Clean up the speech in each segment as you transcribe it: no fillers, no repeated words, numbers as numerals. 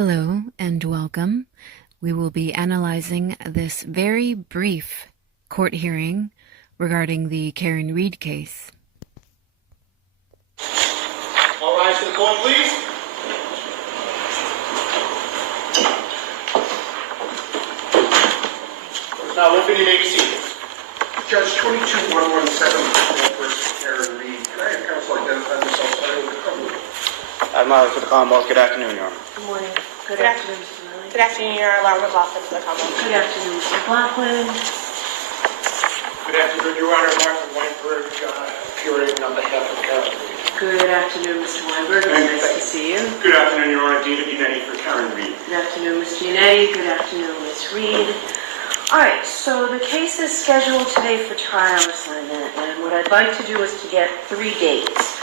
Hello and welcome. We will be analyzing this very brief court hearing regarding the Karen Reed case. All rise to the court, please. Now open, you may be seated. Judge 22117 versus Karen Reed. Can I have counsel identify themselves? Starting with the Commonwealth. Admiral for the Commonwealth. Good afternoon, Your Honor. Good morning. Good afternoon, Mr. Lilly. Good afternoon, Your Honor. Laura McLaughlin for the Commonwealth. Good afternoon, Mr. Blackwood. Good afternoon, Your Honor. Martin Weinberg, appearing on behalf of Karen Reed. Good afternoon, Mr. Weinberg. It's nice to see you. Good afternoon, Your Honor. David Unetti for Karen Reed. Good afternoon, Ms. Giannetti. Good afternoon, Ms. Reed. All right, so the case is scheduled today for trial assignment, and what I'd like to do is to get 3 dates.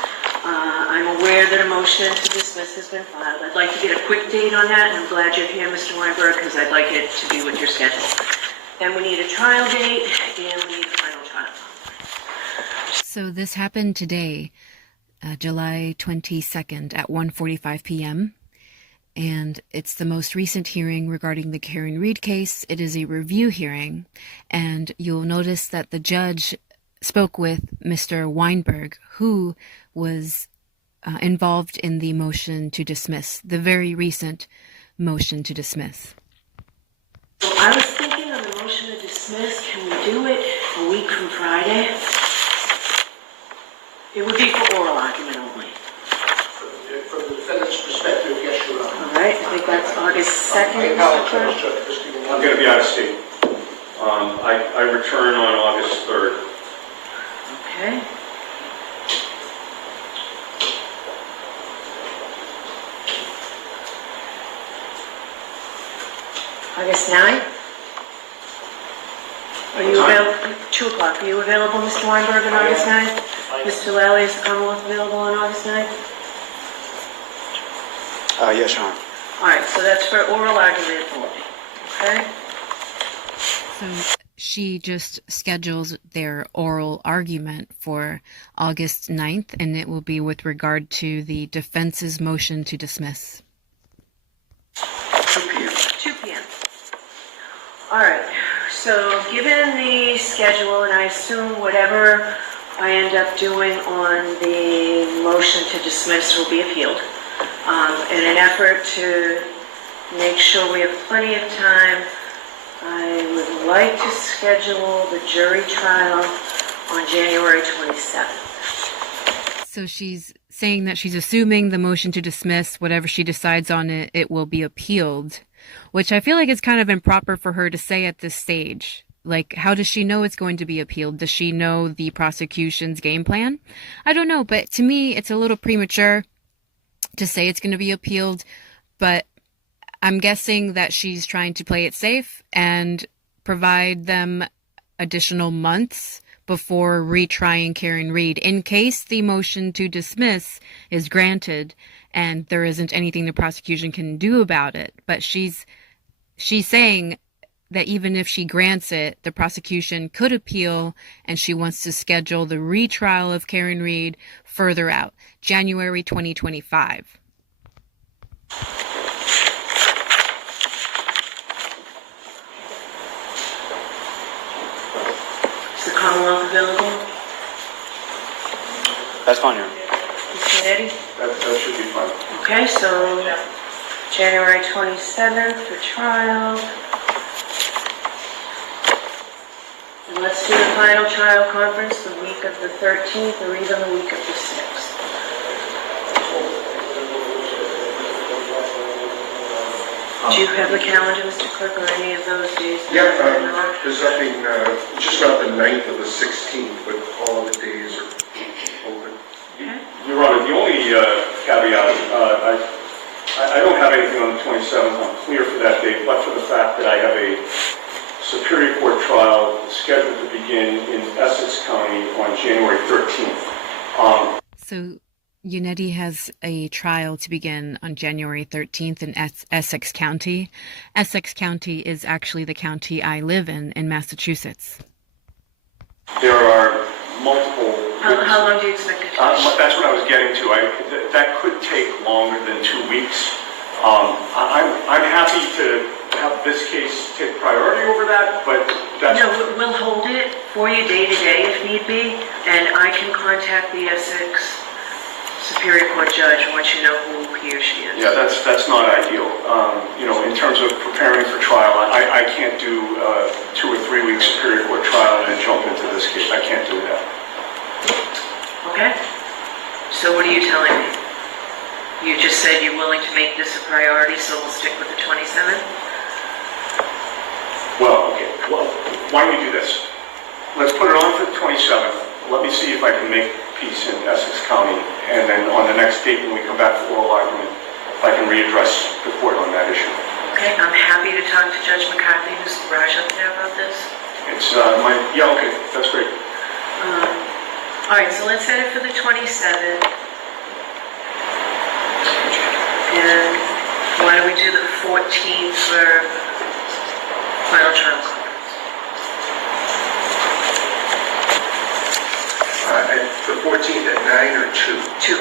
I'm aware that a motion to dismiss has been filed. I'd like to get a quick date on that, and I'm glad you're here, Mr. Weinberg, because I'd like it to be with your schedule. Then we need a trial date, and we need a final trial. So this happened today, July 22nd at 1:45 p.m. And it's the most recent hearing regarding the Karen Reed case. It is a review hearing, and you'll notice that the judge spoke with Mr. Weinberg, who was involved in the motion to dismiss, the very recent motion to dismiss. So I was thinking on the motion to dismiss, can we do it a week from Friday? It would be for oral argument only. From the defendant's perspective, yes, Your Honor. All right, I think that's August 2nd, I Mr. apologize, Clerk. Judge Christie. I'm going to be out of state. I return on August 3rd. Okay. August 9th? Are you available? 2 o'clock. Are you available, Mr. Weinberg, on August 9th? Mr. Lally, is the Commonwealth available on August 9th? Yes, Your Honor. All right, so that's for oral argument only. Okay? So she just schedules their oral argument for August 9th, and it will be with regard to the defense's motion to dismiss. 2 p.m. 2 p.m. All right, so given the schedule, and I assume whatever I end up doing on the motion to dismiss will be appealed, in an effort to make sure we have plenty of time, I would like to schedule the jury trial on January 27th. So she's saying that she's assuming the motion to dismiss, whatever she decides on it, it will be appealed, which I feel like is kind of improper for her to say at this stage. Like, how does she know it's going to be appealed? Does she know the prosecution's game plan? I don't know, but to me, it's a little premature to say it's going to be appealed, but I'm guessing that she's trying to play it safe and provide them additional months before retrying Karen Reed in case the motion to dismiss is granted and there isn't anything the prosecution can do about it. But she's saying that even if she grants it, the prosecution could appeal, and she wants to schedule the retrial of Karen Reed further out, January 2025. Is the Commonwealth available? That's fine, Your Honor. Mr. Eddie? That should be fine. Okay, so January 27th for trial. And let's do the final trial conference the week of the 13th or even the week of the 6th. Do you have the calendar, Mr. Clerk, or any of those days? Yeah, there's nothing, just not the 9th or the 16th, but all the days are open. Okay. Your Honor, the only caveat, I don't have anything on the 27th. I'm clear for that date, but for the fact that I have a Superior Court trial scheduled to begin in Essex County on January 13th. So Unetti has a trial to begin on January 13th in Essex County. Essex County is actually the county I live in Massachusetts. There are multiple... How long do you expect it to take? That's what I was getting to. That could take longer than 2 weeks. I'm happy to have this case take priority over that, but that's... No, we'll hold it for you day to day if need be, and I can contact the Essex Superior Court judge once you know who he or she is. Yeah, that's not ideal. In terms of preparing for trial, I can't do 2 or 3 week Superior Court trial and then jump into this case. I can't do that. Okay? So what are you telling me? You just said you're willing to make this a priority, so we'll stick with the 27th? Well, okay. Well, why don't we do this? Let's put it on for the 27th. Let me see if I can make peace in Essex County. And then on the next date, when we come back for oral argument, if I can readdress the court on that issue. Okay, I'm happy to talk to Judge McCarthy, who's the garage up there, about this. It's yeah, okay, that's great. All right, so let's set it for the 27th. And why don't we do the 14th for final trial conference? The 14th at 9 or 2? 2.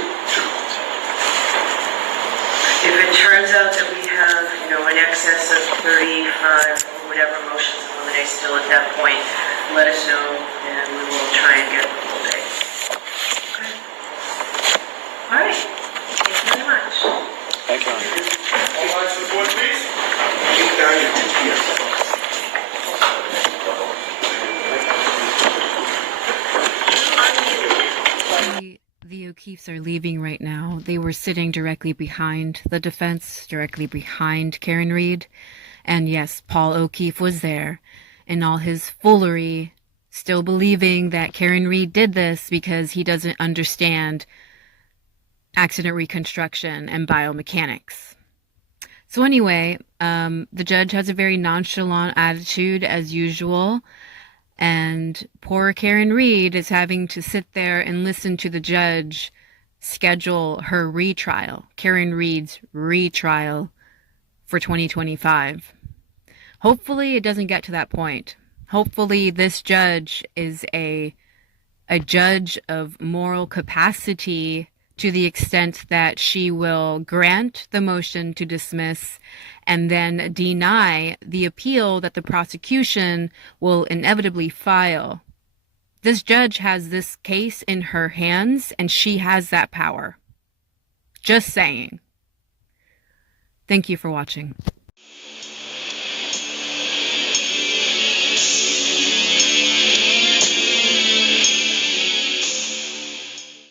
If it turns out that we have, in excess of 35 or whatever motions to eliminate still at that point, let us know and we will try and get the full day. Okay. All right. Thank you very much. Thank you, Your Honor. All lines to the board, please. 8, 9, and 2 p.m. The O'Keefes are leaving right now. They were sitting directly behind the defense, directly behind Karen Reed. And yes, Paul O'Keefe was there in all his foolery, still believing that Karen Reed did this because he doesn't understand accident reconstruction and biomechanics. So anyway, the judge has a very nonchalant attitude as usual. And poor Karen Reed is having to sit there and listen to the judge schedule her retrial, Karen Reed's retrial for 2025. Hopefully it doesn't get to that point. Hopefully this judge is a judge of moral capacity to the extent that she will grant the motion to dismiss and then deny the appeal that the prosecution will inevitably file. This judge has this case in her hands, and she has that power. Just saying. Thank you for watching.